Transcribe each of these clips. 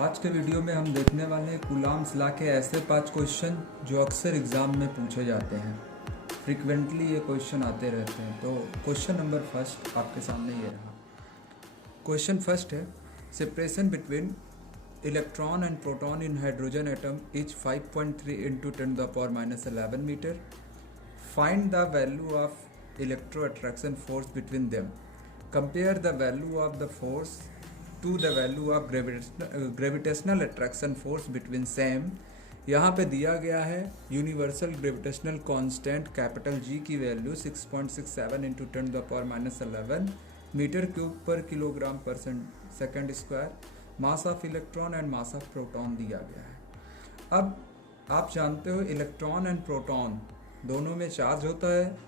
आज के वीडियो में हम देखने वाले हैं कूलाम्स लॉ के ऐसे 5 क्वेश्चन जो अक्सर एग्ज़ाम में पूछे जाते हैं। फ्रिक्वेंटली ये क्वेश्चन आते रहते हैं। तो क्वेश्चन नंबर फर्स्ट आपके सामने ये रहा। क्वेश्चन फर्स्ट है, separation between electron and proton in hydrogen atom is 5.3 into 10⁻11 metre. Find the value of electro attraction force between them. Compare the value of the force to the value of gravitational attraction force between same. यहाँ पे दिया गया है universal gravitational constant capital G की value 6.67 into 10⁻11 metre cube पर kilogram पर second square. Mass of electron and mass of proton दिया गया है। अब आप जानते हो इलेक्ट्रॉन एंड प्रोटॉन दोनों में चार्ज होता है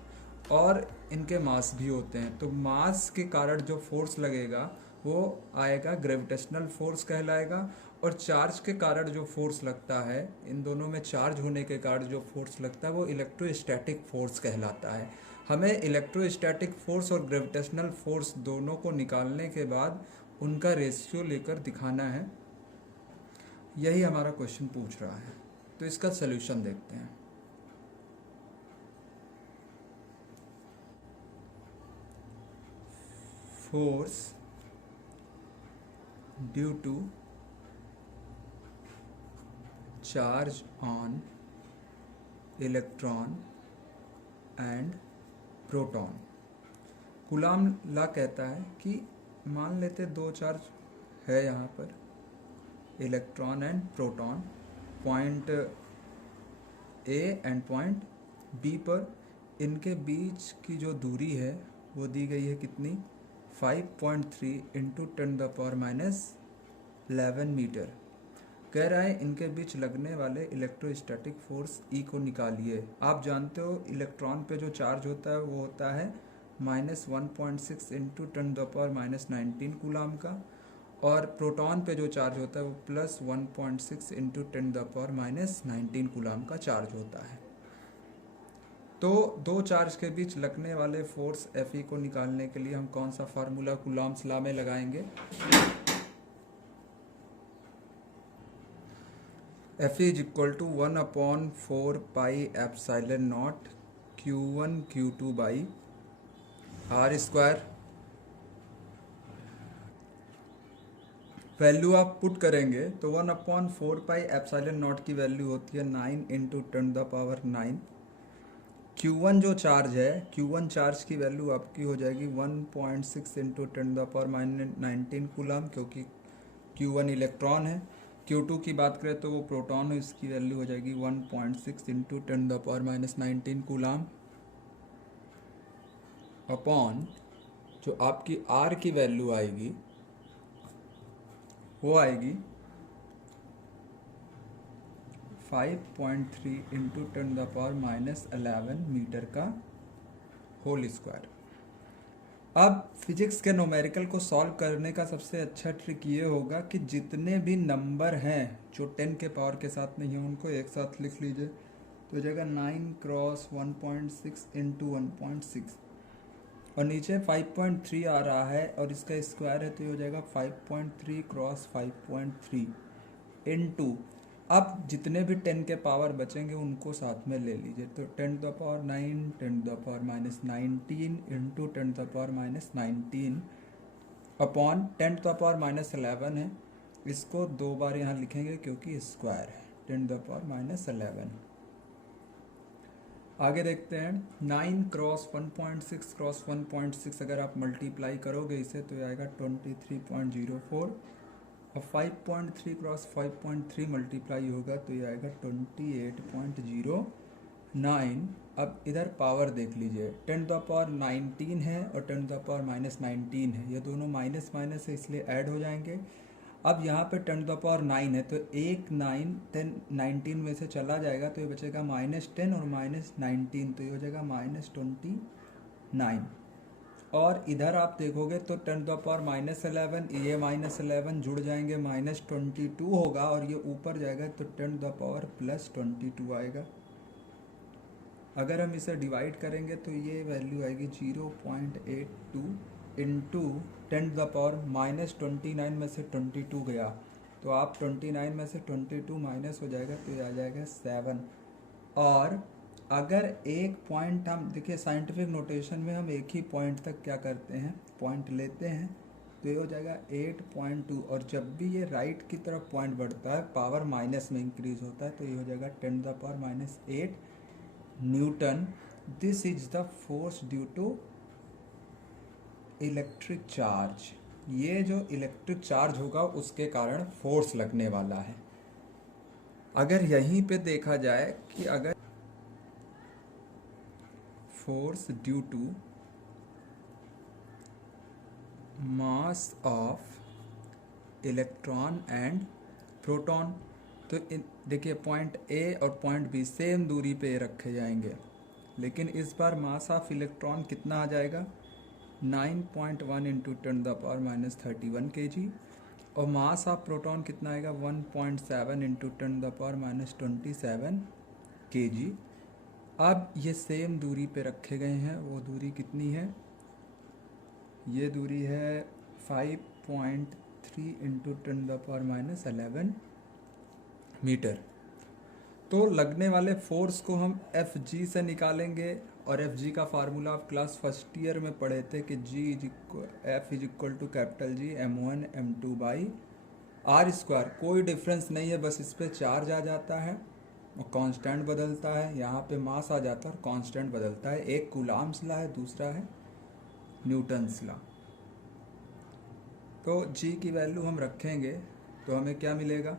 और इनके मास भी होते हैं। तो मास के कारण जो फोर्स लगेगा वो आएगा ग्रेविटेशनल फोर्स कहलाएगा, और चार्ज के कारण जो फोर्स लगता है, इन दोनों में चार्ज होने के कारण जो फोर्स लगता है वो इलेक्ट्रोस्टैटिक फोर्स कहलाता है। हमें इलेक्ट्रोस्टैटिक फोर्स और ग्रेविटेशनल फोर्स दोनों को निकालने के बाद उनका रेशियो लेकर दिखाना है। यही हमारा क्वेश्चन पूछ रहा है। तो इसका सलूशन देखते हैं। Force due to charge on electron and proton। Coulomb law कहता है कि मान लेते दो चार्ज है यहाँ पर, electron and proton, point A and point B पर। इनके बीच की जो दूरी है वो दी गई है कितनी, 5.3 इंटू 10⁻11 मीटर। कह रहा है इनके बीच लगने वाले इलेक्ट्रोस्टैटिक फोर्स ई को निकालिए। आप जानते हो इलेक्ट्रॉन पे जो चार्ज होता है वो होता है -1.6 इंटू 10⁻19 कूलाम का, और प्रोटॉन पे जो चार्ज होता है वो +1.6 इंटू 10⁻19 कूलाम का चार्ज होता है। तो दो चार्ज के बीच लगने वाले फोर्स Fe को निकालने के लिए हम कौन सा फार्मूला कूलाम्स लॉ में लगाएंगे। Fe is equal to 1/4 pi epsilon nought Q1 Q2 by R square. Value आप पुट करेंगे तो 1/4 पाई एप्सिलॉन नॉट की वैल्यू होती है 9 इंटू 10⁻9। Q1 जो चार्ज है, Q1 चार्ज की वैल्यू आपकी हो जाएगी 1.6 इंटू 10⁻19 कूलाम, क्योंकि Q1 इलेक्ट्रॉन है। Q2 की बात करें तो वो प्रोटॉन है, इसकी वैल्यू हो जाएगी 1.6 इंटू 10⁻19 कूलाम अपॉन जो आपकी R की वैल्यू आएगी वो आएगी 5.3 इंटू 10⁻11 मीटर का होल स्क्वायर। अब फिजिक्स के न्यूमेरिकल को सॉल्व करने का सबसे अच्छा ट्रिक ये होगा कि जितने भी नंबर हैं जो 10 के पावर के साथ नहीं है उनको एक साथ लिख लीजिए। तो हो जाएगा 9 क्रॉस 1.6 इंटू 1.6, और नीचे 5.3 आ रहा है और इसका स्क्वायर है तो ये हो जाएगा 5.3 क्रॉस 5.3 इंटू, अब जितने भी 10 के पावर बचेंगे उनको साथ में ले लीजिए। तो 10⁻9 10⁻19 इंटू 10⁻19 अपॉन 10⁻11 है। इसको दो बार यहाँ लिखेंगे क्योंकि स्क्वायर है 10⁻11। आगे देखते हैं 9 क्रॉस 1.6 क्रॉस 1.6 अगर आप मल्टीप्लाई करोगे इसे तो ये आएगा 23.04, और 5.3 क्रॉस 5.3 मल्टीप्लाई होगा तो ये आएगा 28.09। अब इधर पावर देख लीजिए, 10⁻19 है और 10⁻19 है, ये दोनों माइनस माइनस है इसलिए ऐड हो जाएंगे। अब यहाँ पे 10⁻9 है तो एक 9 10 19 में से चला जाएगा तो ये बचेगा -10 और -19, तो ये हो जाएगा -29। और इधर आप देखोगे तो 10⁻11 ये -11 जुड़ जाएंगे, -22 होगा, और ये ऊपर जाएगा तो 10⁻+22 आएगा। अगर हम इसे डिवाइड करेंगे तो ये वैल्यू आएगी 0.82 इंटू 10⁻-29 में से 22 गया तो आप 29 में से 22 माइनस हो जाएगा तो ये आ जाएगा 7। और अगर एक पॉइंट हम देखिए साइंटिफिक नोटेशन में हम एक ही पॉइंट तक क्या करते हैं, पॉइंट लेते हैं, तो ये हो जाएगा 8.2। और जब भी ये राइट की तरफ पॉइंट बढ़ता है पावर माइनस में इंक्रीज होता है तो ये हो जाएगा 10⁻⁸ newton. This is the force due to electric charge. ये जो इलेक्ट्रिक चार्ज होगा उसके कारण फोर्स लगने वाला है। अगर यहीं पे देखा जाए कि अगर force due to mass of electron and proton, तो देखिए पॉइंट ए और पॉइंट बी सेम दूरी पे रखे जाएंगे, लेकिन इस बार मास ऑफ इलेक्ट्रॉन कितना आ जाएगा 9.1 इंटू 10⁻31 kg, और मास ऑफ प्रोटॉन कितना आएगा 1.7 इंटू 10⁻27 kg। अब ये सेम दूरी पे रखे गए हैं, वो दूरी कितनी है, ये दूरी है 5.3 इंटू 10⁻11 मीटर। तो लगने वाले फोर्स को हम एफ जी से निकालेंगे, और एफ जी का फार्मूला आप क्लास फर्स्ट ईयर में पढ़े थे कि F is equal to capital G m1 m2 by R square. कोई डिफरेंस नहीं है, बस इस पे चार्ज आ जाता है और कांस्टेंट बदलता है, यहाँ पे मास आ जाता है और कांस्टेंट बदलता है। एक कूलाम्स लॉ है, दूसरा है न्यूटन्स लॉ। तो जी की वैल्यू हम रखेंगे तो हमें क्या मिलेगा,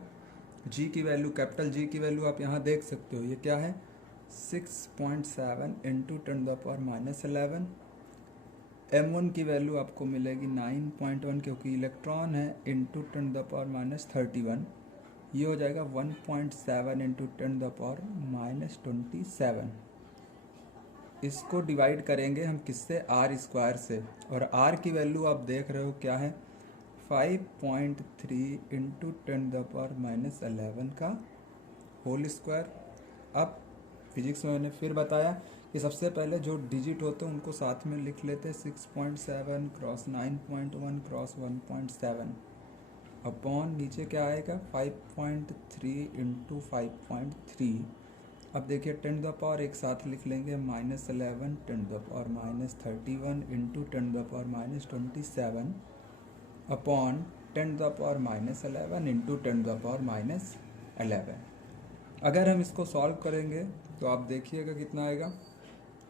जी की वैल्यू, कैपिटल जी की वैल्यू आप यहाँ देख सकते हो, ये क्या है 6.7 इंटू 10⁻11। m1 की वैल्यू आपको मिलेगी 9.1 क्योंकि इलेक्ट्रॉन है, इंटू 10⁻31, ये हो जाएगा 1.7 इंटू 10⁻27। इसको डिवाइड करेंगे हम किससे, आर स्क्वायर से, और आर की वैल्यू आप देख रहे हो क्या है 5.3 इंटू 10⁻11 का होल स्क्वायर। अब फिजिक्स में मैंने फिर बताया कि सबसे पहले जो डिजिट होते हैं उनको साथ में लिख लेते हैं, 6.7 क्रॉस 9.1 क्रॉस 1.7 अपॉन नीचे क्या आएगा 5.3 इंटू 5.3। अब देखिए 10 एक साथ लिख लेंगे -11 10⁻31 इंटू 10⁻27 अपॉन 10⁻11 इंटू 10⁻11। अगर हम इसको सॉल्व करेंगे तो आप देखिएगा कितना आएगा,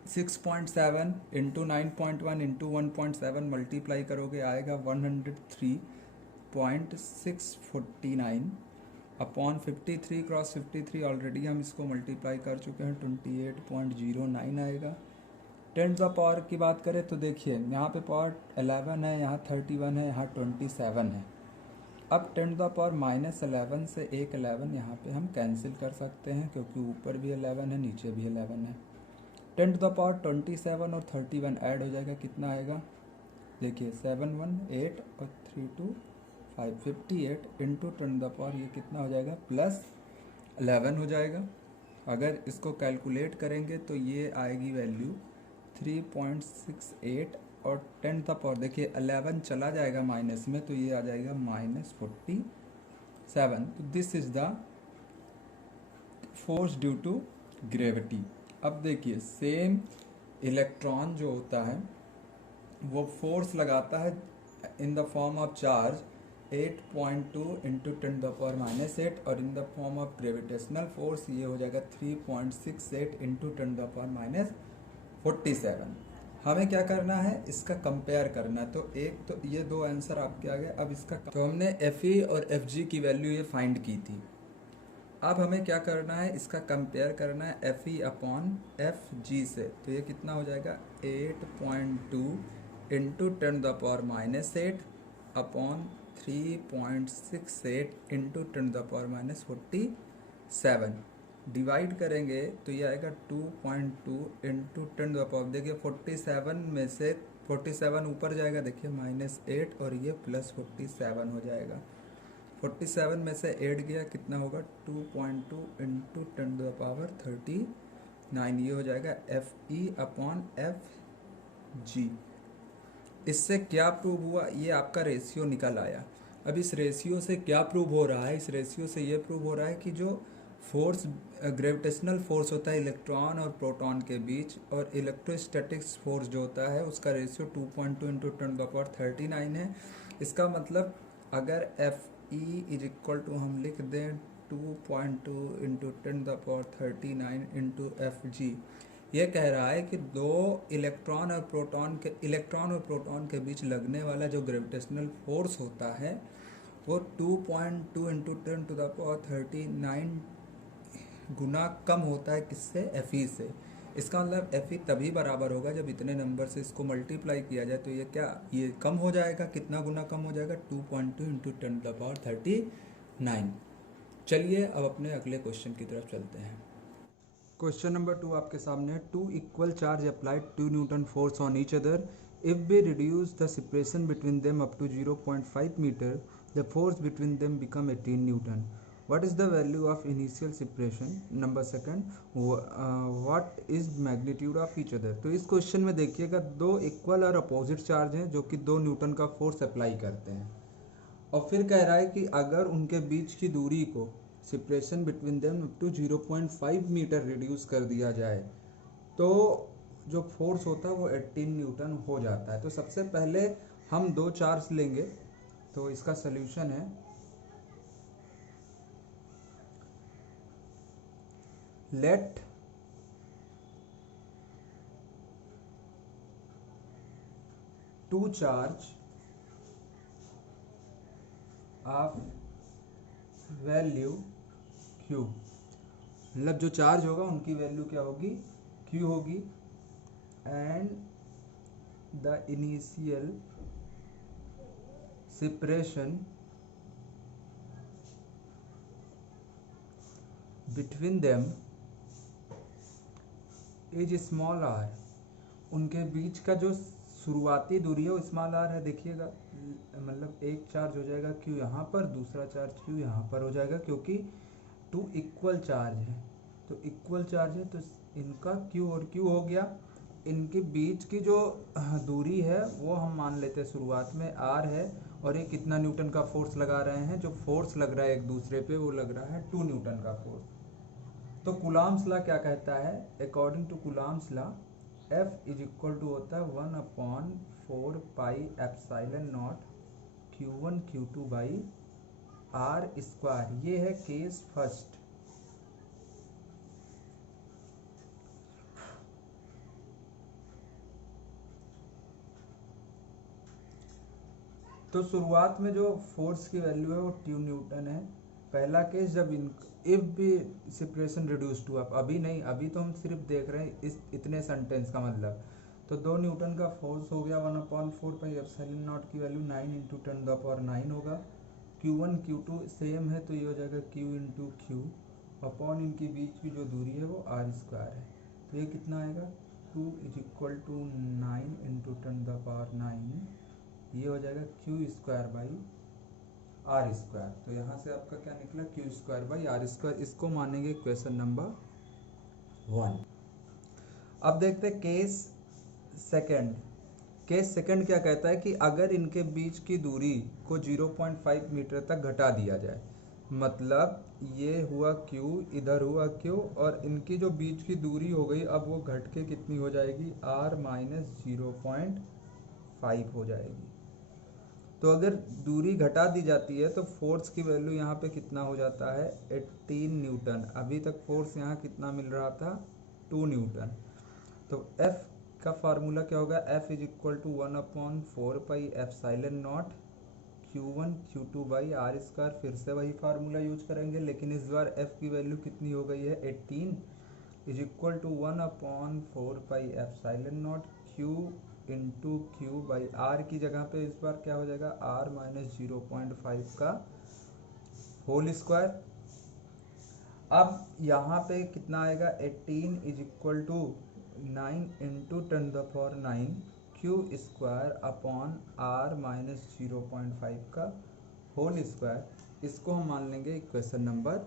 6.7 इंटू 9.1 इंटू 1.7 मल्टीप्लाई करोगे आएगा 103.649 अपॉन 53 क्रॉस 53, ऑलरेडी हम इसको मल्टीप्लाई कर चुके हैं 28.09 आएगा। 10 की बात करें तो देखिए यहाँ पे पावर 11 है, यहाँ 31 है, यहाँ 27 है। अब 10⁻11 से एक 11 यहाँ पे हम कैंसिल कर सकते हैं क्योंकि ऊपर भी 11 है नीचे भी 11 है। 10⁻27 और 31 ऐड हो जाएगा, कितना आएगा देखिए 7 1 8 और 3 2 5 58 इंटू 10 ये कितना हो जाएगा +11 हो जाएगा। अगर इसको कैलकुलेट करेंगे तो ये आएगी वैल्यू 3.68 और 10 देखिए 11 चला जाएगा माइनस में तो ये आ जाएगा -47। तो this is the force due to gravity. अब देखिए सेम इलेक्ट्रॉन जो होता है वो फोर्स लगाता है in the form of charge 8.2 into 10⁻8 और in the form of gravitational force ये हो जाएगा 3.68 इंटू 10⁻47। हमें क्या करना है, इसका कंपेयर करना है। तो एक तो ये दो आंसर आपके आ गए। अब इसका तो हमने एफ ई और एफ जी की वैल्यू ये फाइंड की थी। अब हमें क्या करना है, इसका कंपेयर करना है F E upon F G से। तो ये कितना हो जाएगा 8.2 इंटू 10⁻8 अपॉन 3.68 इंटू 10⁻47 डिवाइड करेंगे तो ये आएगा 2.2 इंटू 10 देखिए 47 में से 47 ऊपर जाएगा, देखिए -8 और ये +47 हो जाएगा। 47 में से 8 गया कितना होगा 2.2 इंटू 10⁻39 ये हो जाएगा F E upon F G. इससे क्या प्रूव हुआ, ये आपका रेशियो निकल आया। अब इस रेशियो से क्या प्रूव हो रहा है? इस रेशियो से ये प्रूव हो रहा है कि जो फोर्स, ग्रेविटेशनल फोर्स होता है इलेक्ट्रॉन और प्रोटॉन के बीच, और इलेक्ट्रोस्टैटिक्स फोर्स जो होता है उसका रेशियो 2.2 इंटू 10⁻39 है। इसका मतलब अगर F E is equal to हम लिख दें 2.2 इंटू 10⁻39 इंटू एफ जी, ये कह रहा है कि दो इलेक्ट्रॉन और प्रोटॉन के बीच लगने वाला जो ग्रेविटेशनल फोर्स होता है वो 2.2 इंटू 10⁻39 गुना कम होता है किससे? एफ ई से। इसका मतलब एफ ई तभी बराबर होगा जब इतने नंबर से इसको मल्टीप्लाई किया जाए, तो ये क्या, ये कम हो जाएगा। कितना गुना कम हो जाएगा? 2.2 इंटू 10⁻39। चलिए अब अपने अगले क्वेश्चन की तरफ चलते हैं। क्वेश्चन नंबर 2 आपके सामने। Two equal charge applied 2 newton force on each other, if we reduce the separation between them up to 0.5 metre, the force between them become 18 newton. What is the value of initial separation? Number second, what is magnitude of each other? तो इस question में देखिएगा दो equal और opposite charge हैं जो कि 2 Newton का फोर्स अप्लाई करते हैं, और फिर कह रहा है कि अगर उनके बीच की दूरी को, separation between them up to 0.5 metre reduce कर दिया जाए तो जो फोर्स होता है वो 18 न्यूटन हो जाता है। तो सबसे पहले हम दो चार्ज लेंगे, तो इसका सल्यूशन है let two charge of value q, मतलब जो चार्ज होगा उनकी वैल्यू क्या होगी? q होगी, and the initial separation between them is small R, उनके बीच का जो शुरुआती दूरी है वो स्मॉल आर है। देखिएगा मतलब एक चार्ज हो जाएगा क्यू यहाँ पर, दूसरा चार्ज क्यू यहाँ पर हो जाएगा, क्योंकि टू इक्वल चार्ज है। तो इक्वल चार्ज है तो इनका क्यू और क्यू हो गया। इनके बीच की जो दूरी है वो हम मान लेते हैं शुरुआत में आर है, और ये कितना न्यूटन का फोर्स लगा रहे हैं? जो फोर्स लग रहा है एक दूसरे पे वो लग रहा है 2 न्यूटन का फोर्स। तो कूलॉम्स लॉ क्या कहता है? According to Coulomb's law F is equal to होता है 1/4 pi epsilon nought Q1 Q2 by R square. ये है केस फर्स्ट। तो शुरुआत में जो फोर्स की वैल्यू है वो 2 न्यूटन है। पहला केस जब इफ भी सेपरेशन रिड्यूस टू, अभी नहीं, अभी तो हम सिर्फ देख रहे हैं इस इतने सेंटेंस का मतलब। तो 2 न्यूटन का फोर्स हो गया 1/4 पाई एप्सिलॉन नॉट की वैल्यू 9 इंटू 10⁻9 होगा। Q1 Q2 सेम है तो ये हो जाएगा Q इंटू क्यू अपॉन इनके बीच की जो दूरी है वो आर स्क्वायर है। तो ये कितना आएगा? 2 इज इक्वल टू 9 इंटू 10⁻9, ये हो जाएगा Q square by R square. तो यहाँ से आपका क्या निकला? Q square by R square. इसको मानेंगे क्वेश्चन नंबर 1। अब देखते हैं केस सेकंड। केस सेकंड क्या कहता है कि अगर इनके बीच की दूरी को 0.5 मीटर तक घटा दिया जाए, मतलब ये हुआ क्यू, इधर हुआ क्यू, और इनकी जो बीच की दूरी हो गई अब वो घट के कितनी हो जाएगी? r माइनस 0.5 हो जाएगी। तो अगर दूरी घटा दी जाती है तो फोर्स की वैल्यू यहाँ पे कितना हो जाता है? 18 न्यूटन। अभी तक फोर्स यहाँ कितना मिल रहा था? 2 न्यूटन। तो F का फार्मूला क्या होगा? F is equal to 1/4 pi epsilon nought Q1 Q2 by R square. फिर से वही फार्मूला यूज करेंगे, लेकिन इस बार F की वैल्यू कितनी हो गई है? 18 is equal to 1/4 pi epsilon nought Q into Q by R की जगह पे इस बार क्या हो जाएगा? r माइनस 0.5 का होल स्क्वायर। अब यहाँ पे कितना आएगा? 18 is equal to 9 into 10⁻9 Q square upon r minus 0.5 का होल स्क्वायर। इसको हम मान लेंगे इक्वेशन नंबर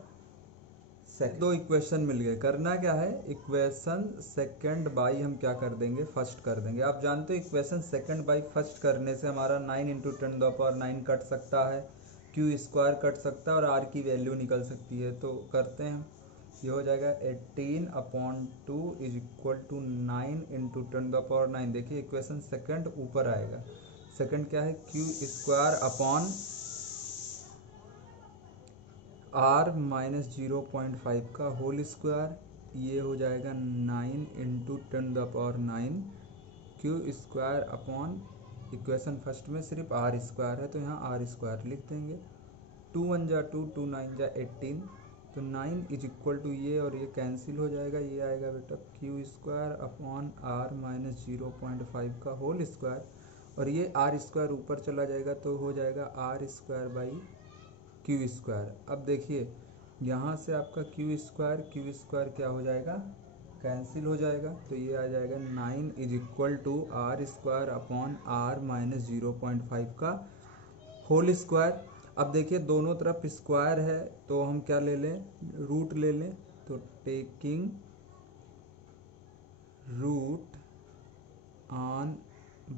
सेकंड। 2 इक्वेशन मिल गए। करना क्या है? इक्वेशन सेकंड बाई हम क्या कर देंगे? फर्स्ट कर देंगे। आप जानते हो इक्वेशन सेकंड बाई फर्स्ट करने से हमारा 9 इंटू 10⁻9 कट सकता है, क्यू स्क्वायर कट सकता है और आर की वैल्यू निकल सकती है। तो करते हैं, ये हो जाएगा 18/2 इज इक्वल टू 9 इंटू 10⁻9। देखिए इक्वेशन सेकंड ऊपर आएगा। सेकंड क्या है, Q square upon R minus 0.5 का होल स्क्वायर, ये हो जाएगा 9 into 10⁻9 Q square upon, equation first में सिर्फ आर स्क्वायर है तो यहाँ आर स्क्वायर लिख देंगे। 2 1 जा 2, 2 9 जा 18, तो 9 इज इक्वल टू ये और ये कैंसिल हो जाएगा, ये आएगा बेटा Q square upon R minus 0.5 का होल स्क्वायर, और ये आर स्क्वायर ऊपर चला जाएगा तो हो जाएगा R square by Q square. अब देखिए यहाँ से आपका क्यू स्क्वायर क्या हो जाएगा, कैंसिल हो जाएगा, तो ये आ जाएगा 9 is equal to R square upon R minus 0.5 का होल स्क्वायर। अब देखिए दोनों तरफ स्क्वायर है तो हम क्या ले लें, रूट ले लें। तो taking root on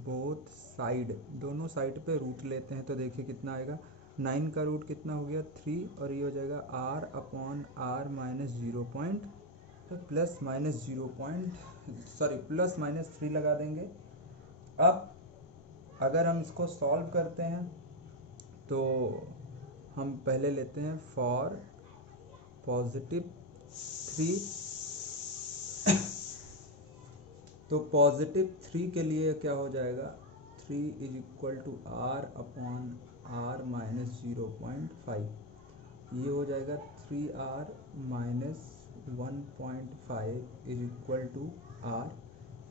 both side, दोनों साइड पे रूट लेते हैं तो देखिए कितना आएगा, 9 का रूट कितना हो गया 3, और ये हो जाएगा आर अपॉन आर माइनस 0. तो प्लस माइनस 3 लगा देंगे। अब अगर हम इसको सॉल्व करते हैं तो हम पहले लेते हैं फॉर पॉजिटिव 3 तो पॉजिटिव 3 के लिए क्या हो जाएगा, 3 is equal to R upon R minus 0.5, ये हो जाएगा 3r minus 1.5 is equal to R.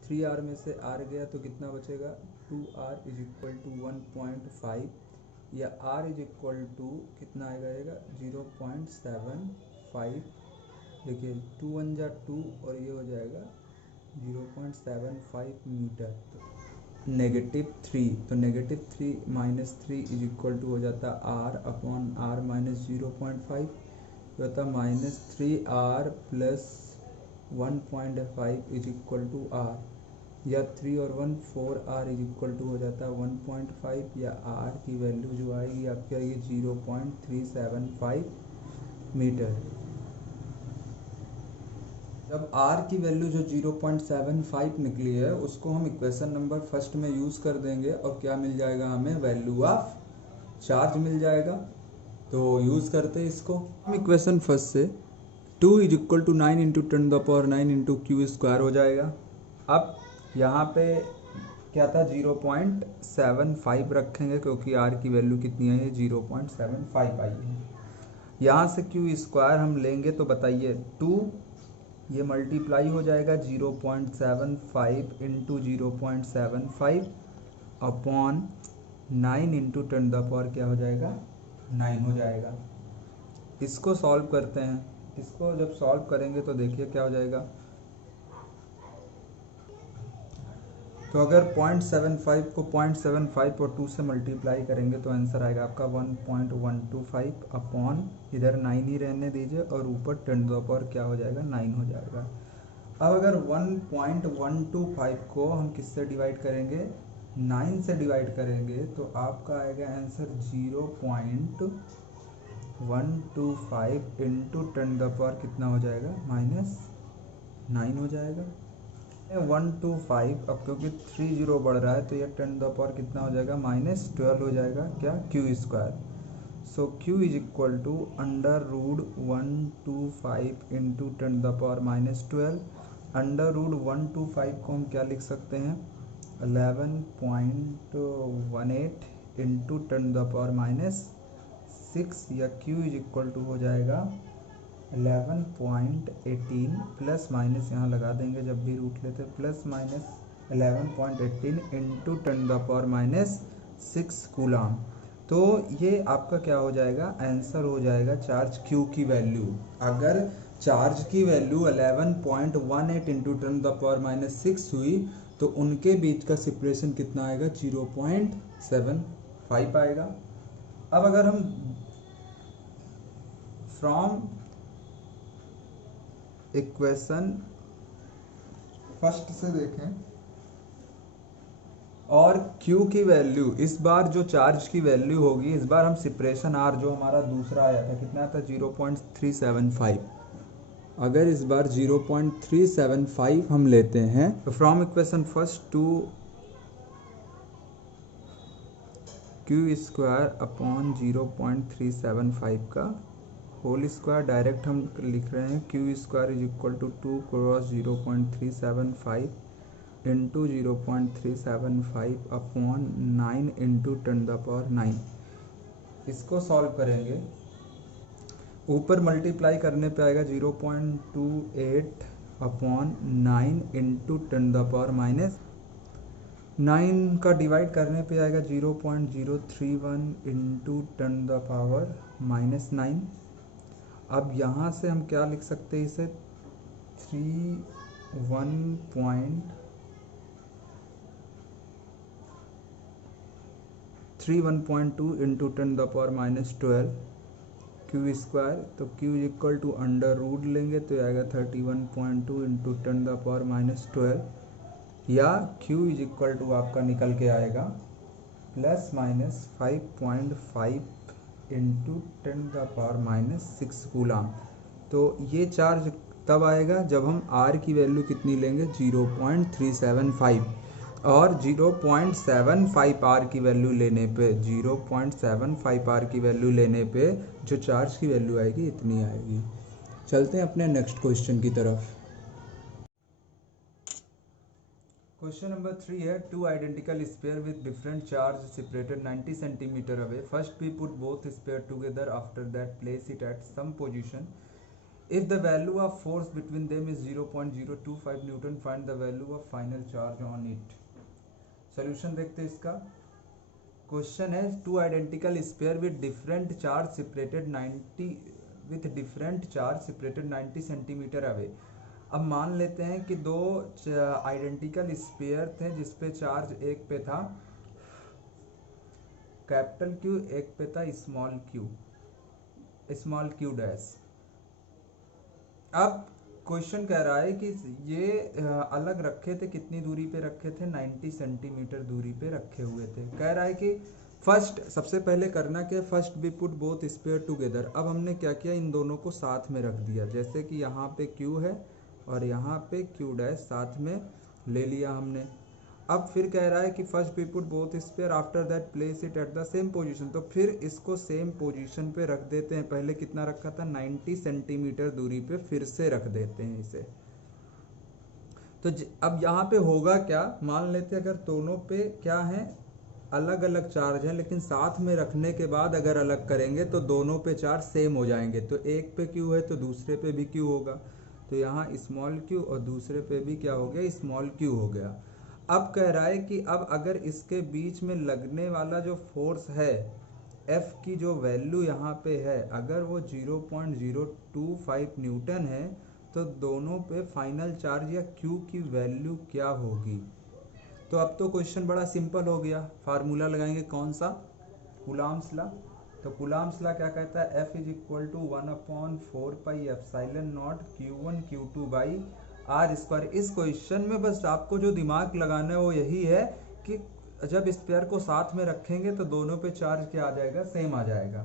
3r में से r गया तो कितना बचेगा, 2r इज इक्वल टू 1.5, या r इज इक्वल टू कितना आएगा 0.75। देखिए 2 1 जा 2 और ये हो जाएगा 0.75 मीटर। -3, तो -3 माइनस 3 इज इक्वल टू हो जाता आर अपॉन आर माइनस 0.5, तो होता -3r plus 1.5 is equal to R, या 3 और 1 4r इज इक्वल टू हो जाता है 1.5, या r की वैल्यू जो आएगी आपकी आएगी 0.375 मीटर। जब r की वैल्यू जो 0.75 निकली है उसको हम इक्वेशन नंबर फर्स्ट में यूज़ कर देंगे और क्या मिल जाएगा हमें, वैल्यू ऑफ चार्ज मिल जाएगा। तो यूज़ करते हैं इसको हम इक्वेशन फर्स्ट से, 2 is equal to 9 into 10⁻9 into Q square हो जाएगा। अब यहाँ पे क्या था 0.75 रखेंगे क्योंकि r की वैल्यू कितनी है, 0.75 आई है। यहाँ से क्यू स्क्वायर हम लेंगे तो बताइए 2, ये मल्टीप्लाई हो जाएगा 0.75 इंटू 0.75 अपॉन 9 इंटू 10⁻, क्या हो जाएगा 9 हो जाएगा। इसको सॉल्व करते हैं, इसको जब सॉल्व करेंगे तो देखिए क्या हो जाएगा, तो अगर 0.75 को 0.75 और 2 से मल्टीप्लाई करेंगे तो आंसर आएगा आपका 1.125 अपॉन, इधर 9 ही रहने दीजिए और ऊपर 10⁻, क्या हो जाएगा 9 हो जाएगा। अब अगर 1.125 को हम किससे डिवाइड करेंगे, 9 से डिवाइड करेंगे तो आपका आएगा आंसर 0.125 इंटू 10⁻, कितना हो जाएगा -9 हो जाएगा। 125, अब क्योंकि 3 0 बढ़ रहा है तो ये 10⁻, कितना हो जाएगा -12 हो जाएगा, क्या Q square. So Q is equal to under root 125 into 10⁻−12। Under root 125 को हम क्या लिख सकते हैं, 11.18 इंटू 10⁻6, या क्यू इज इक्वल टू हो जाएगा 11.18 प्लस माइनस यहाँ लगा देंगे जब भी रूट लेते, प्लस माइनस 11.18 इंटू 10⁻6 कूलाम। तो ये आपका क्या हो जाएगा, आंसर हो जाएगा चार्ज क्यू की वैल्यू। अगर चार्ज की वैल्यू 11.18 इंटू 10⁻6 हुई तो उनके बीच का सेपरेशन कितना आएगा, 0.75 आएगा। अब अगर हम फ्रॉम इक्वेशन फर्स्ट से देखें और Q की वैल्यू, इस बार जो चार्ज की वैल्यू होगी, इस बार हम सेपरेशन R जो हमारा दूसरा आया था कितना था 0.375, अगर इस बार 0.375 हम लेते हैं तो from equation first two Q square upon 0.375 का होल स्क्वायर डायरेक्ट हम लिख रहे हैं Q square is equal to 2 cross 0.375 into 0.375 upon 9 into 10⁹ इसको सॉल्व करेंगे, ऊपर मल्टीप्लाई करने पे आएगा 0.28 अपॉन 9 इंटू 10⁻9 का डिवाइड करने पे आएगा 0.031 इंटू 10⁻⁻9। अब यहाँ से हम क्या लिख सकते हैं इसे 31.2 इंटू 10⁻12 Q स्क्वायर, तो Q equal to under root लेंगे तो आएगा 31.2 इंटू 10⁻12 या Q इज इक्वल टू आपका निकल के आएगा ±5.5 इंटू 10⁻6 कूलाम। तो ये चार्ज तब आएगा जब हम R की वैल्यू कितनी लेंगे 0.375 और 0.75 R की वैल्यू लेने पे 0.75 R की वैल्यू लेने पे जो चार्ज की वैल्यू आएगी इतनी आएगी। चलते हैं अपने नेक्स्ट क्वेश्चन की तरफ। क्वेश्चन नंबर 3 है two identical sphere with different charge separated 90 centimetre away, first we put both sphere together, after that place it at some position, if the value of force between them is 0.025 newton, find the value of final charge on it. Solution देखते हैं इसका। Question है two identical sphere with different charge separated 90 centimetre away. अब मान लेते हैं कि दो आइडेंटिकल स्पेयर थे जिसपे चार्ज एक पे था कैपिटल Q, एक पे था स्मॉल q डैश। अब क्वेश्चन कह रहा है कि ये अलग रखे थे, कितनी दूरी पे रखे थे 90 सेंटीमीटर दूरी पे रखे हुए थे। कह रहा है कि फर्स्ट, सबसे पहले करना क्या, first we put both sphere together. अब हमने क्या किया, इन दोनों को साथ में रख दिया, जैसे कि यहाँ पे Q है और यहाँ पे Q डैश साथ में ले लिया हमने। अब फिर कह रहा है कि first we put both sphere, after that place it at the same position. तो फिर इसको सेम पोजीशन पे रख देते हैं। पहले कितना रखा था 90 सेंटीमीटर दूरी पे, फिर से रख देते हैं इसे। तो अब यहाँ पे होगा क्या, मान लेते हैं अगर दोनों पे क्या है अलग अलग चार्ज है, लेकिन साथ में रखने के बाद अगर अलग करेंगे तो दोनों पे चार्ज सेम हो जाएंगे। तो एक पे Q है तो दूसरे पे भी Q होगा, तो यहाँ स्मॉल q और दूसरे पे भी क्या हो गया स्मॉल q हो गया। अब कह रहा है कि अब अगर इसके बीच में लगने वाला जो फोर्स है F की जो वैल्यू यहाँ पे है, अगर वो 0.025 न्यूटन है तो दोनों पे फाइनल चार्ज या Q की वैल्यू क्या होगी। तो अब तो क्वेश्चन बड़ा सिंपल हो गया। फार्मूला लगाएंगे कौन सा, कूलॉम्स लॉ। तो कूलॉम्स लॉ क्या कहता है, F is equal to 1/4πε0 Q1 Q2 by R square. इस क्वेश्चन में बस आपको जो दिमाग लगाना है वो यही है कि जब स्पेयर को साथ में रखेंगे तो दोनों पे चार्ज क्या आ जाएगा, सेम आ जाएगा।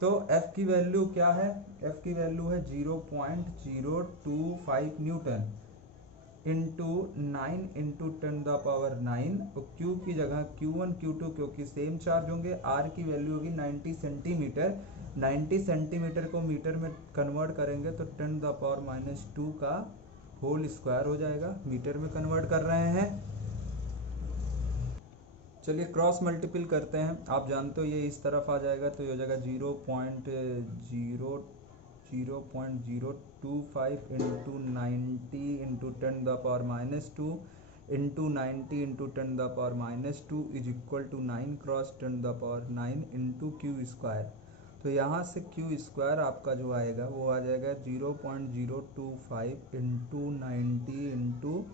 तो F की वैल्यू क्या है, F की वैल्यू है 0.025 न्यूटन इंटू 9 इंटू 10⁹, और Q की जगह Q1 Q2 क्योंकि सेम चार्ज होंगे। R की वैल्यू होगी 90 सेंटीमीटर, 90 सेंटीमीटर को मीटर में कन्वर्ट करेंगे तो 10⁻² का होल स्क्वायर हो जाएगा, मीटर में कन्वर्ट कर रहे हैं। चलिए क्रॉस मल्टीपल करते हैं, आप जानते हो ये इस तरफ आ जाएगा तो ये हो जाएगा 0.025 into 90 into 10⁻² into 90 into 10⁻² is equal to 9 cross 10⁻9 into Q square. तो यहाँ से Q स्क्वायर आपका जो आएगा वो आ जाएगा 0.025 इंटू 90 इंटू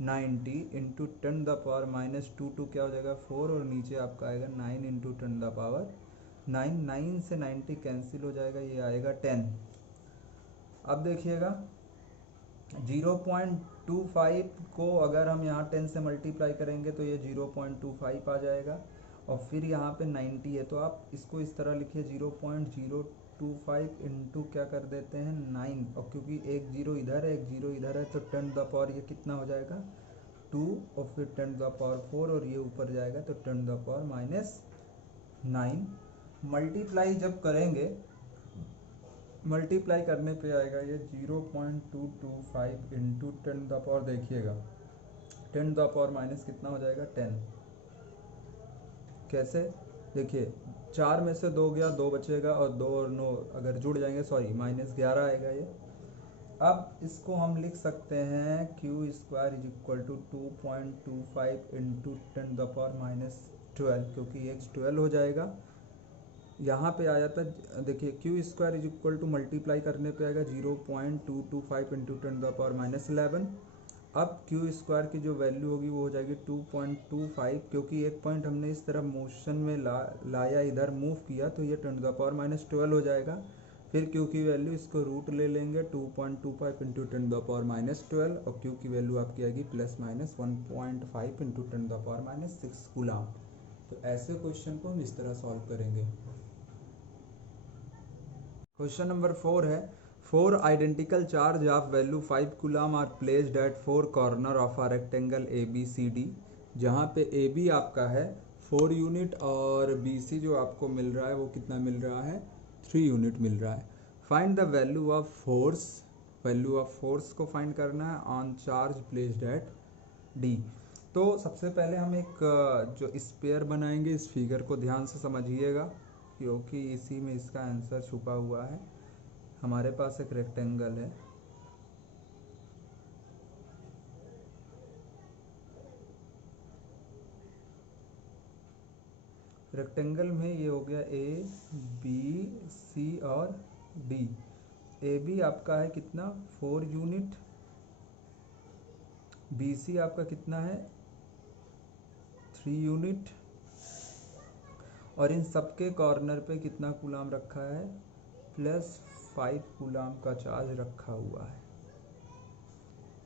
90 इंटू 10⁻², क्या हो जाएगा 4, और नीचे आपका आएगा 9 इंटू 10⁻9। 9 से 90 कैंसिल हो जाएगा, ये आएगा 10। अब देखिएगा 0.25 को अगर हम यहाँ 10 से मल्टीप्लाई करेंगे तो ये 0.25 आ जाएगा, और फिर यहाँ पे 90 है तो आप इसको इस तरह लिखिए 0.025 इंटू क्या कर देते हैं 9, और क्योंकि एक जीरो इधर है एक जीरो इधर है तो 10 द पावर ये कितना हो जाएगा 2, और फिर 10 द पावर 4, और ये ऊपर जाएगा तो 10 द पावर -9। मल्टीप्लाई जब करेंगे, मल्टीप्लाई करने पे आएगा ये 0.225 इंटू 10 द पावर, देखिएगा 10 द पावर माइनस कितना हो जाएगा 10। कैसे, देखिए 4 में से 2 गया, 2 बचेगा, और 2 और 9 अगर जुड़ जाएंगे, सॉरी -11 आएगा ये। अब इसको हम लिख सकते हैं q² is equal to 2.25 into 10 the power -12, क्योंकि x 12 हो जाएगा। यहाँ पे आ जाता है, देखिए q² is equal to multiply करने पे आएगा 0.225 इंटू 10 द पावर -11। अब q² की जो वैल्यू होगी वो हो जाएगी 2.25, क्योंकि एक पॉइंट हमने इस तरफ मोशन में लाया, इधर मूव किया, तो ये 10 द पावर -12 हो जाएगा। फिर q की वैल्यू इसको रूट ले लेंगे 2.25 इंटू 10 द पावर -12, और q की वैल्यू आपकी आएगी ±1.5 इंटू 10 द पावर -6 कूलाम। तो ऐसे क्वेश्चन को हम इस तरह सॉल्व करेंगे। क्वेश्चन नंबर 4 है, 4 identical charge of value 5 coulomb are placed at 4 corner of a rectangle ABCD, जहाँ पे AB आपका है 4 यूनिट और BC जो आपको मिल रहा है वो कितना मिल रहा है 3 यूनिट मिल रहा है। Find the value of force, value of force को फाइंड करना है on charge placed at D। तो सबसे पहले हम एक जो स्पेयर बनाएंगे, इस फिगर को ध्यान से समझिएगा क्योंकि इसी में इसका आंसर छुपा हुआ है। हमारे पास एक रेक्टेंगल है, रेक्टेंगल में ये हो गया ABC और D। AB आपका है कितना 4 यूनिट, BC आपका कितना है 3 यूनिट, और इन सबके कॉर्नर पे कितना कूलाम रखा है +5 कूलाम का चार्ज रखा हुआ है।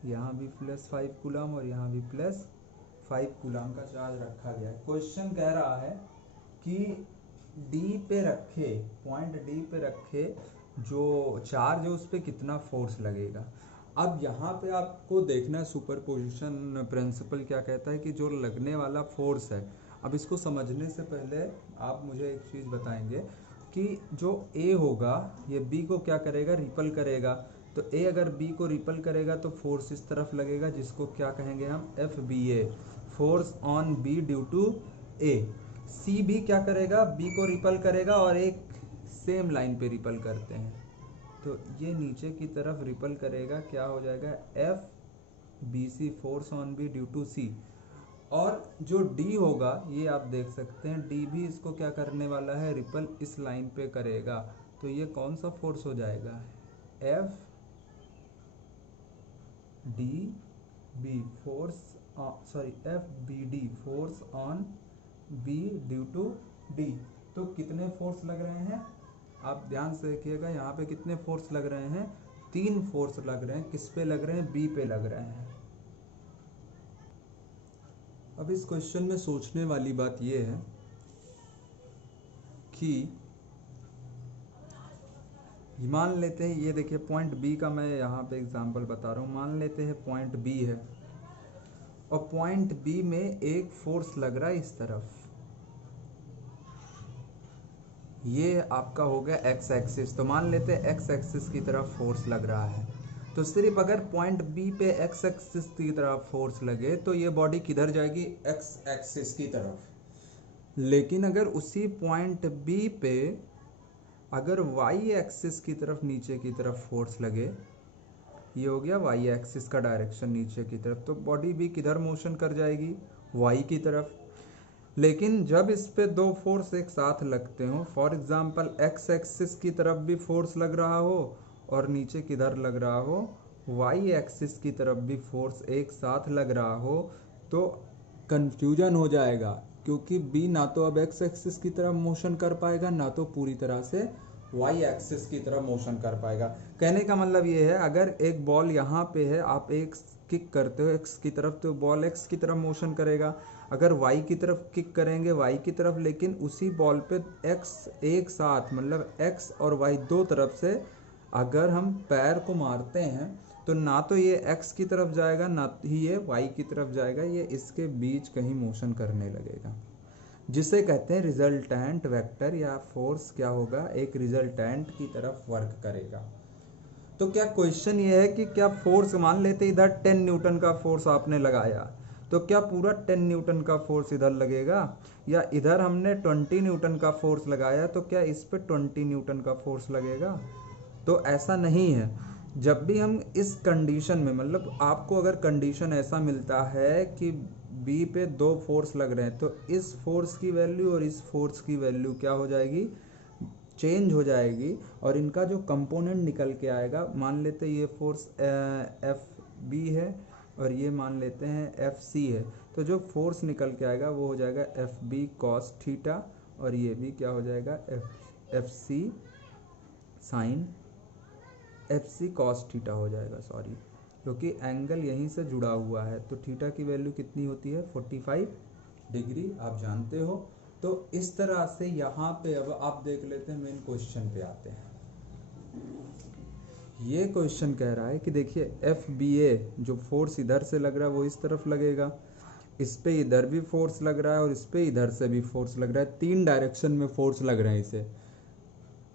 यहाँ भी +5 कूलाम और यहाँ भी +5 कूलाम का चार्ज रखा गया है। क्वेश्चन कह रहा है कि D पे रखे, पॉइंट D पे रखे जो चार्ज है उस पर कितना फोर्स लगेगा। अब यहाँ पे आपको देखना है सुपरपोजिशन प्रिंसिपल क्या कहता है कि जो लगने वाला फोर्स है। अब इसको समझने से पहले आप मुझे एक चीज़ बताएंगे कि जो A होगा ये B को क्या करेगा रिपल करेगा, तो A अगर B को रिपल करेगा तो फोर्स इस तरफ लगेगा जिसको क्या कहेंगे हम FBA, force on B due to A। C भी क्या करेगा B को रिपल करेगा और एक सेम लाइन पे रिपल करते हैं, तो ये नीचे की तरफ रिपल करेगा, क्या हो जाएगा FBC, force on B due to C। और जो D होगा ये आप देख सकते हैं D भी इसको क्या करने वाला है रिपल इस लाइन पे करेगा, तो ये कौन सा फोर्स हो जाएगा FDB, force sorry FBD, force on B due to D। तो कितने फोर्स लग रहे हैं आप ध्यान से देखिएगा, यहाँ पे कितने फोर्स लग रहे हैं 3 फोर्स लग रहे हैं। किस पे लग रहे हैं B पे लग रहे हैं। अब इस क्वेश्चन में सोचने वाली बात यह है कि मान लेते हैं, ये देखिए पॉइंट B का मैं यहाँ पे एग्जांपल बता रहा हूँ। मान लेते हैं पॉइंट B है और पॉइंट B में एक फोर्स लग रहा है इस तरफ, ये आपका हो गया x एक्सिस। तो मान लेते हैं x एक्सिस की तरफ फोर्स लग रहा है, तो सिर्फ अगर पॉइंट B पे x एक्सिस की तरफ फोर्स लगे तो ये बॉडी किधर जाएगी x एक्सिस की तरफ। लेकिन अगर उसी पॉइंट B पे अगर y एक्सिस की तरफ नीचे की तरफ फोर्स लगे, ये हो गया y एक्सिस का डायरेक्शन नीचे की तरफ, तो बॉडी भी किधर मोशन कर जाएगी y की तरफ। लेकिन जब इस पे 2 फोर्स एक साथ लगते हो, फॉर एग्जांपल x एक्सिस की तरफ भी फोर्स लग रहा हो और नीचे किधर लग रहा हो y एक्सिस की तरफ भी फोर्स एक साथ लग रहा हो, तो कंफ्यूजन हो जाएगा क्योंकि B ना तो अब x एक्सिस की तरफ मोशन कर पाएगा ना तो पूरी तरह से वाई एक्सिस की तरफ मोशन कर पाएगा। कहने का मतलब ये है, अगर एक बॉल यहाँ पे है, आप एक किक करते हो एक्स की तरफ तो बॉल एक्स की तरफ मोशन करेगा, अगर वाई की तरफ किक करेंगे वाई की तरफ, लेकिन उसी बॉल पे एक्स एक साथ मतलब एक्स और वाई दो तरफ से अगर हम पैर को मारते हैं तो ना तो ये एक्स की तरफ जाएगा ना ही ये वाई की तरफ जाएगा, ये इसके बीच कहीं मोशन करने लगेगा, जिसे कहते हैं रिजल्टेंट वेक्टर या फोर्स क्या होगा, एक रिजल्टेंट की तरफ वर्क करेगा। तो क्या क्वेश्चन ये है कि क्या फोर्स, मान लेते इधर 10 न्यूटन का फोर्स आपने लगाया, तो क्या पूरा 10 न्यूटन का फोर्स इधर लगेगा, या इधर हमने 20 न्यूटन का फोर्स लगाया तो क्या इस पे 20 न्यूटन का फोर्स लगेगा? तो ऐसा नहीं है। जब भी हम इस कंडीशन में, मतलब आपको अगर कंडीशन ऐसा मिलता है कि बी पे दो फोर्स लग रहे हैं, तो इस फोर्स की वैल्यू और इस फोर्स की वैल्यू क्या हो जाएगी, चेंज हो जाएगी, और इनका जो कंपोनेंट निकल के आएगा, मान लेते हैं ये फोर्स एफ बी है और ये मान लेते हैं एफ सी है, तो जो फोर्स निकल के आएगा वो हो जाएगा एफ बी कॉस थीटा, और ये भी क्या हो जाएगा F C sine F C cos theta हो जाएगा, सॉरी, क्योंकि एंगल यहीं से जुड़ा हुआ है, तो थीटा की वैल्यू कितनी होती है 45 डिग्री, आप जानते हो। तो इस तरह से यहाँ पे अब आप देख लेते हैं, मेन क्वेश्चन पे आते हैं। ये क्वेश्चन कह रहा है कि देखिए एफ बी ए जो फोर्स इधर से लग रहा है वो इस तरफ लगेगा, इस पे इधर भी फोर्स लग रहा है और इस पे इधर से भी फोर्स लग रहा है, तीन डायरेक्शन में फोर्स लग रहे हैं इसे,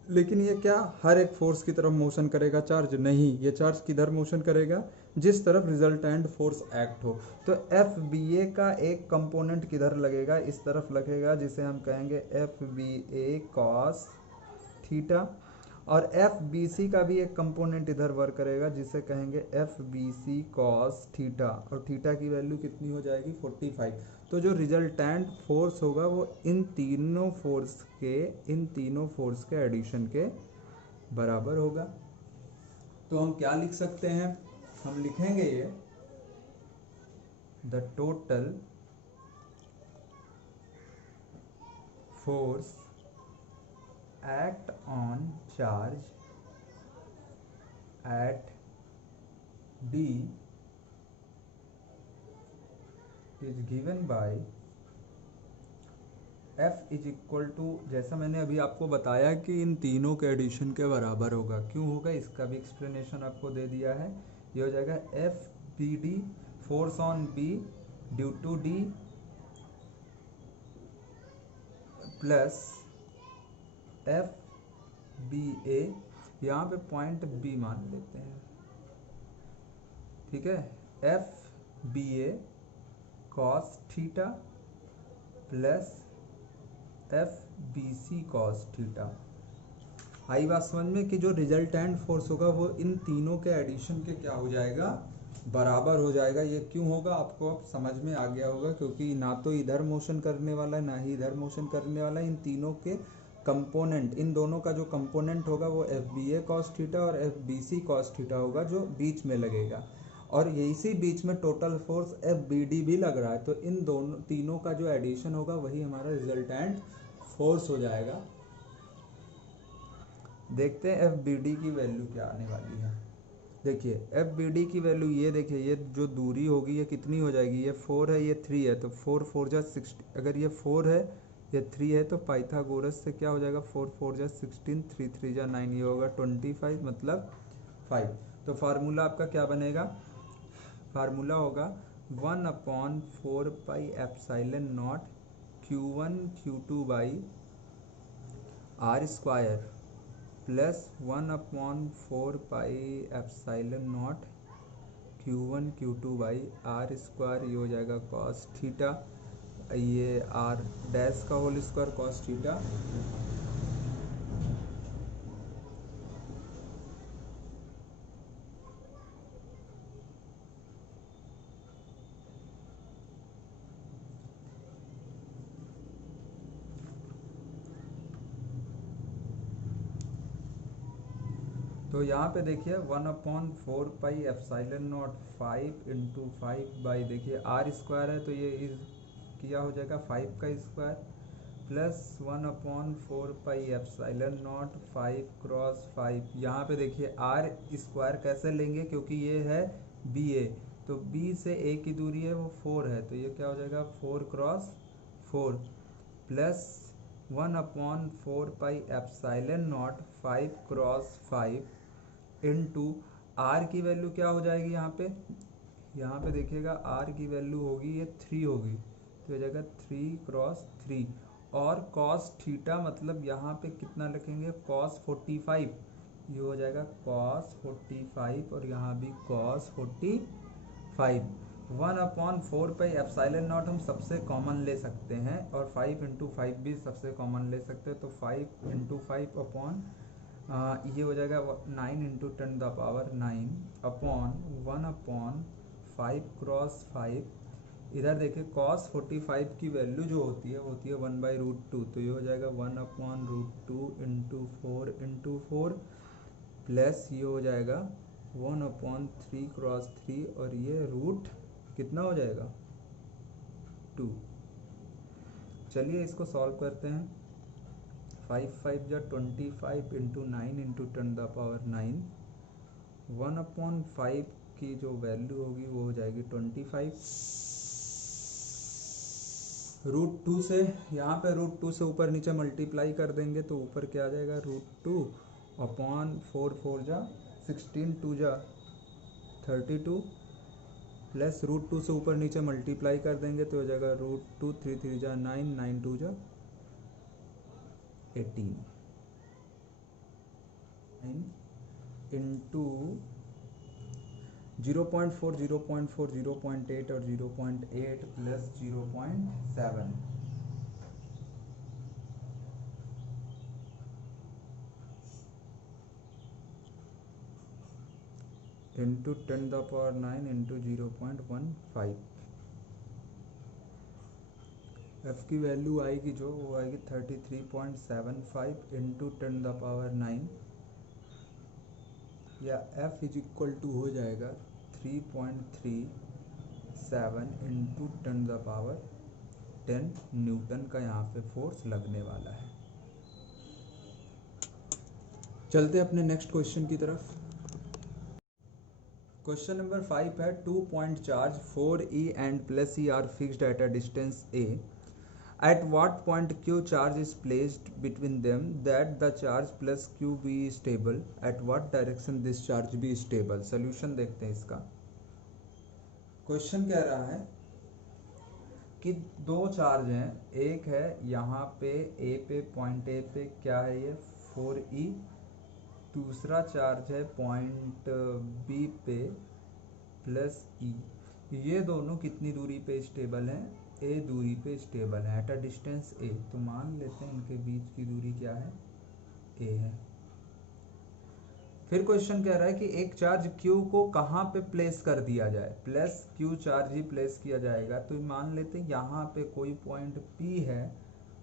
लेकिन ये क्या हर एक फोर्स की तरफ मोशन करेगा चार्ज? नहीं, ये चार्ज किधर मोशन करेगा, जिस तरफ रिजल्टेंट फोर्स एक्ट हो। तो एफ बी ए का एक कंपोनेंट किधर लगेगा, इस तरफ लगेगा, जिसे हम कहेंगे F B A cos theta, और एफ बी सी का भी एक कंपोनेंट इधर वर्क करेगा, जिसे कहेंगे F B C cos theta, और थीटा की वैल्यू कितनी हो जाएगी 45। तो जो रिजल्टेंट फोर्स होगा वो इन तीनों फोर्स के एडिशन के बराबर होगा। तो हम क्या लिख सकते हैं, हम लिखेंगे ये the total force act on charge at D is given by F is equal to, जैसा मैंने अभी आपको बताया कि इन तीनों के एडिशन के बराबर होगा, क्यों होगा इसका भी एक्सप्लेनेशन आपको दे दिया है। ये हो जाएगा F B D force on B due to D plus F B A, यहाँ पे पॉइंट बी मान लेते हैं, ठीक है, F B A cos theta plus F B C cos theta. आई बात समझ में कि जो रिजल्टेंट फोर्स होगा वो इन तीनों के एडिशन के क्या हो जाएगा, बराबर हो जाएगा। ये क्यों होगा आपको अब समझ में आ गया होगा, क्योंकि ना तो इधर मोशन करने वाला है ना ही इधर मोशन करने वाला है, इन तीनों के कंपोनेंट, इन दोनों का जो कंपोनेंट होगा वो F B A cos theta और F B C cos theta होगा, जो बीच में लगेगा, और इसी बीच में total force F B D भी लग रहा है, तो इन दोनों तीनों का जो एडिशन होगा वही हमारा रिजल्टेंट फोर्स हो जाएगा। देखते हैं एफ बी डी की वैल्यू क्या आने वाली है। देखिए एफ बी डी की वैल्यू, ये देखिए ये जो दूरी होगी ये कितनी हो जाएगी, ये 4 है ये 3 है, तो 4 4 जा 60, अगर ये 4 है ये 3 है तो पाइथागोरस से क्या हो जाएगा 4 4 जा 16, 3 3 जा 9, ये होगा 25 मतलब 5। तो फार्मूला आपका क्या बनेगा, फार्मूला होगा 1/4 pi epsilon nought Q1 Q2 by R square plus 1/4 pi epsilon nought Q1 Q2 by R square, ये हो जाएगा कॉस थीटा, ये आर डैश का होल स्क्वायर कॉस थीटा, तो यहाँ पे देखिए 1/4 pi epsilon nought 5 into 5 by, देखिए आर स्क्वायर है तो ये इस किया हो जाएगा 5 का स्क्वायर +1/4πε0 5×5। यहाँ पे देखिए आर स्क्वायर कैसे लेंगे, क्योंकि ये है बी ए, तो बी से ए की दूरी है वो 4 है, तो ये क्या हो जाएगा 4×4 +1/4πε0 5×5 इंटू आर की वैल्यू क्या हो जाएगी यहाँ पे देखिएगा आर की वैल्यू होगी ये 3 होगी, तो हो जाएगा 3×3 और कॉस थीटा मतलब यहाँ पे कितना लिखेंगे cos 45, ये हो जाएगा cos 45 और यहाँ भी cos 45। 1/4πε0 हम सबसे कॉमन ले सकते हैं और 5×5 भी सबसे कॉमन ले सकते हैं, तो 5×5 अपॉन ये हो जाएगा 9×10⁹ अपॉन 1/5×5। इधर देखिए cos 45 की वैल्यू जो होती है वो होती है 1/√2, तो ये हो जाएगा 1/√2 × 4 प्लस ये हो जाएगा 1/3×3 और ये रूट कितना हो जाएगा 2। चलिए इसको सॉल्व करते हैं। 5×5 = 25 × 9×10⁹ 1/5 की जो वैल्यू होगी वो हो जाएगी 25। √2 से यहाँ पे √2 से ऊपर नीचे मल्टीप्लाई कर देंगे तो ऊपर क्या आ जाएगा √2 अपॉन 4 जा 16 2 जा 32 प्लस √2 से ऊपर नीचे मल्टीप्लाई कर देंगे तो हो जाएगा √2 3 3 जा 9 9 2 जा 18 इंटू 0.4 0.4 0.8 और 0.8 प्लस 0.7 इंटू 10⁹ इंटू 0.15। एफ की वैल्यू आएगी जो वो आएगी 33.75 इंटू 10⁹ या F = हो जाएगा 3.37 इंटू 10⁻10 न्यूटन का यहाँ पे फोर्स लगने वाला है। चलते अपने नेक्स्ट क्वेश्चन की तरफ। क्वेश्चन नंबर 5 है 2 point charge 4e and +e are fixed at a distance a. At what point q charge is placed between them that the charge plus q be stable? At what direction this charge be stable? Solution देखते हैं इसका। Question कह रहा है कि दो charge हैं, एक है यहाँ पे a पे पॉइंट a पे क्या है ये 4e, दूसरा चार्ज है पॉइंट बी पे +e। ये दोनों कितनी दूरी पे स्टेबल हैं a दूरी पे स्टेबल है एट अ डिस्टेंस a, तो मान लेते हैं इनके बीच की दूरी क्या है a है। फिर क्वेश्चन कह रहा है कि एक चार्ज q को कहाँ पे प्लेस कर दिया जाए, प्लस q चार्ज ही प्लेस किया जाएगा, तो मान लेते हैं यहाँ पे कोई पॉइंट p है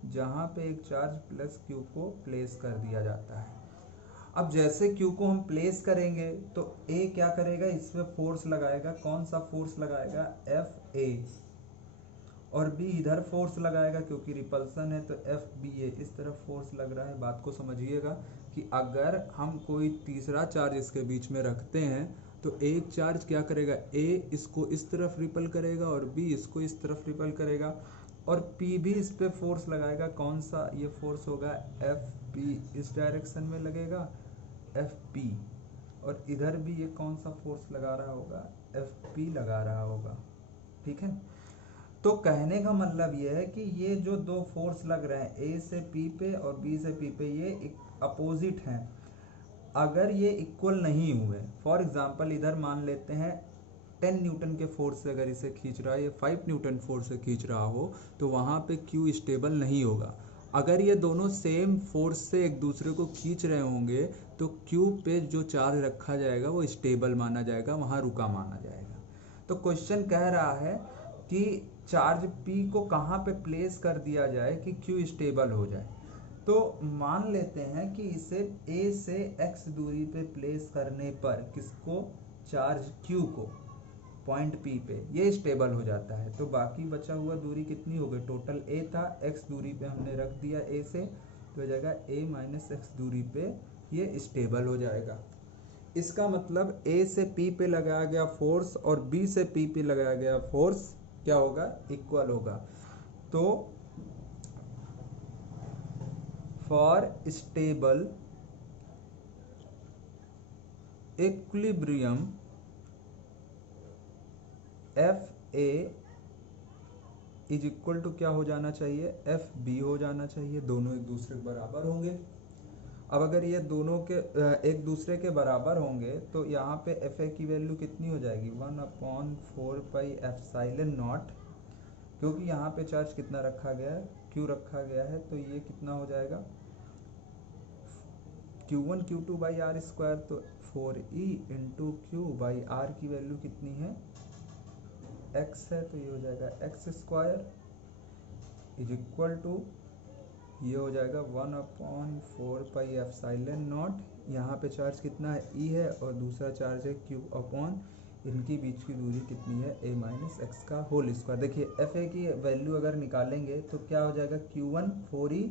जहाँ पे एक चार्ज प्लस q को प्लेस कर दिया जाता है। अब जैसे Q को हम प्लेस करेंगे तो A क्या करेगा, इस पे फोर्स लगाएगा, कौन सा फोर्स लगाएगा FA, और B इधर फोर्स लगाएगा क्योंकि रिपल्सन है तो FBA, इस तरफ फोर्स लग रहा है। बात को समझिएगा कि अगर हम कोई तीसरा चार्ज इसके बीच में रखते हैं तो एक चार्ज क्या करेगा A इसको इस तरफ रिपल करेगा और B इसको इस तरफ रिपल करेगा, और P भी इस पे फोर्स लगाएगा, कौन सा ये फोर्स होगा FP, इस डायरेक्शन में लगेगा FP, और इधर भी ये कौन सा फोर्स लगा रहा होगा FP लगा रहा होगा। ठीक है, तो कहने का मतलब ये है कि ये जो दो फोर्स लग रहे हैं A से P पे और B से P पे, ये अपोजिट हैं। अगर ये इक्वल नहीं हुए, फॉर एग्जांपल इधर मान लेते हैं 10 न्यूटन के फोर्स से अगर इसे खींच रहा है, ये 5 न्यूटन फोर्स से खींच रहा हो, तो वहाँ पे Q स्टेबल नहीं होगा। अगर ये दोनों सेम फोर्स से एक दूसरे को खींच रहे होंगे तो Q पे जो चार्ज रखा जाएगा वो स्टेबल माना जाएगा, वहाँ रुका माना जाएगा। तो क्वेश्चन कह रहा है कि चार्ज P को कहाँ पे प्लेस कर दिया जाए कि Q स्टेबल हो जाए। तो मान लेते हैं कि इसे A से x दूरी पे प्लेस करने पर किसको, चार्ज Q को, पॉइंट P पे, ये स्टेबल हो जाता है। तो बाकी बचा हुआ दूरी कितनी हो गई, टोटल a था, x दूरी पे हमने रख दिया a से, तो हो जाएगा a माइनस x दूरी पे ये स्टेबल हो जाएगा। इसका मतलब a से p पे लगाया गया फोर्स और b से p पे लगाया गया फोर्स क्या होगा, इक्वल होगा। तो for stable equilibrium F A is equal to क्या हो जाना चाहिए, एफ बी हो जाना चाहिए, दोनों एक दूसरे के बराबर होंगे। अब अगर ये दोनों के एक दूसरे के बराबर होंगे तो यहाँ पे एफ ए की वैल्यू कितनी हो जाएगी, 1/4πε0, क्योंकि यहाँ पे चार्ज कितना रखा गया है, क्यू रखा गया है, तो ये कितना हो जाएगा Q1 Q2 by R square, तो 4E into Q by R की वैल्यू कितनी है, x है, तो ये हो जाएगा X square is equal to ये हो जाएगा 1/4πε0। यहाँ पे चार्ज कितना है, E है, और दूसरा चार्ज है Q अपॉन इनकी बीच की दूरी कितनी है, a माइनस एक्स का होल स्क्वायर। देखिए एफ ए की वैल्यू अगर निकालेंगे तो क्या हो जाएगा, Q1 4E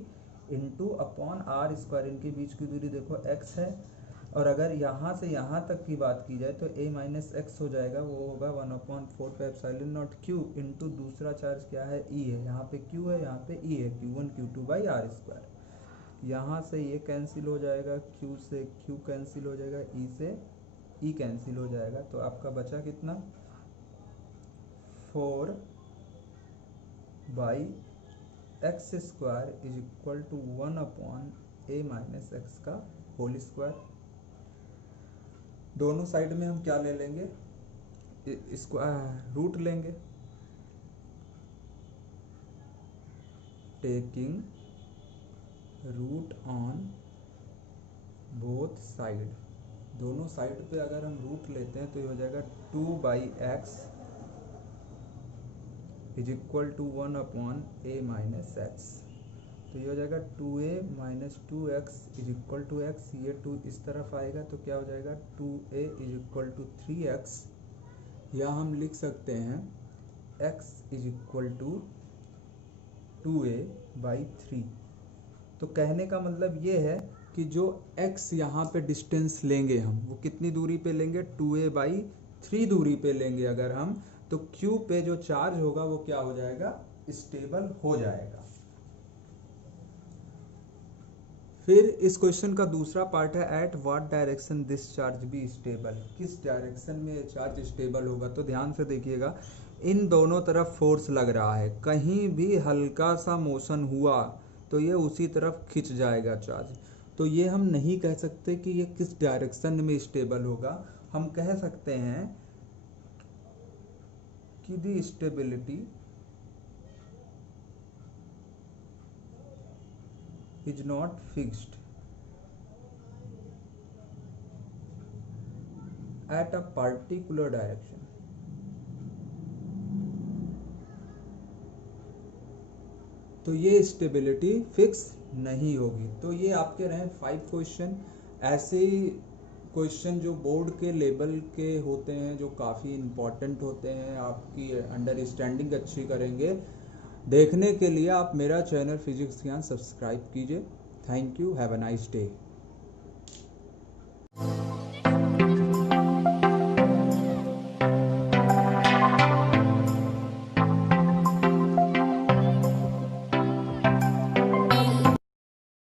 into upon are square, इनके बीच की दूरी देखो x है, और अगर यहाँ से यहाँ तक की बात की जाए तो a माइनस एक्स हो जाएगा, वो होगा 1/4πε0 Q इंटू दूसरा चार्ज क्या है, E है, यहाँ पे Q है, यहाँ पे E है, Q1 Q2 by R square. यहाँ से ये कैंसिल हो जाएगा, Q से Q कैंसिल हो जाएगा, E से E कैंसिल हो जाएगा, तो आपका बचा कितना, 4 by X square is equal to 1/a minus X का होल स्क्वायर। दोनों साइड में हम क्या ले लेंगे, इसको रूट लेंगे, taking root on both side. दोनों साइड पे अगर हम रूट लेते हैं तो ये हो जाएगा 2/x is equal to 1/a minus X, तो ये हो जाएगा 2a minus 2x is equal to x, ये 2 इस तरफ आएगा तो क्या हो जाएगा 2a is equal to 3x, या हम लिख सकते हैं x is equal to 2a by 3। तो कहने का मतलब ये है कि जो x यहाँ पे डिस्टेंस लेंगे हम, वो कितनी दूरी पे लेंगे, 2a बाई 3 दूरी पे लेंगे अगर हम, तो q पे जो चार्ज होगा वो क्या हो जाएगा, स्टेबल हो जाएगा। फिर इस क्वेश्चन का दूसरा पार्ट है, at what direction this charge be stable, किस डायरेक्शन में ये चार्ज स्टेबल होगा। तो ध्यान से देखिएगा, इन दोनों तरफ फोर्स लग रहा है, कहीं भी हल्का सा मोशन हुआ तो ये उसी तरफ खिंच जाएगा चार्ज। तो ये हम नहीं कह सकते कि ये किस डायरेक्शन में स्टेबल होगा, हम कह सकते हैं कि दी stability is not fixed at a particular direction। तो ये स्टेबिलिटी फिक्स नहीं होगी। तो ये आपके रहे 5 क्वेश्चन। ऐसे ही क्वेश्चन जो बोर्ड के लेवल के होते हैं, जो काफ़ी इम्पोर्टेंट होते हैं, आपकी अंडरस्टैंडिंग अच्छी करेंगे, देखने के लिए आप मेरा चैनल फिजिक्स ज्ञान सब्सक्राइब कीजिए। Thank you, have a nice day.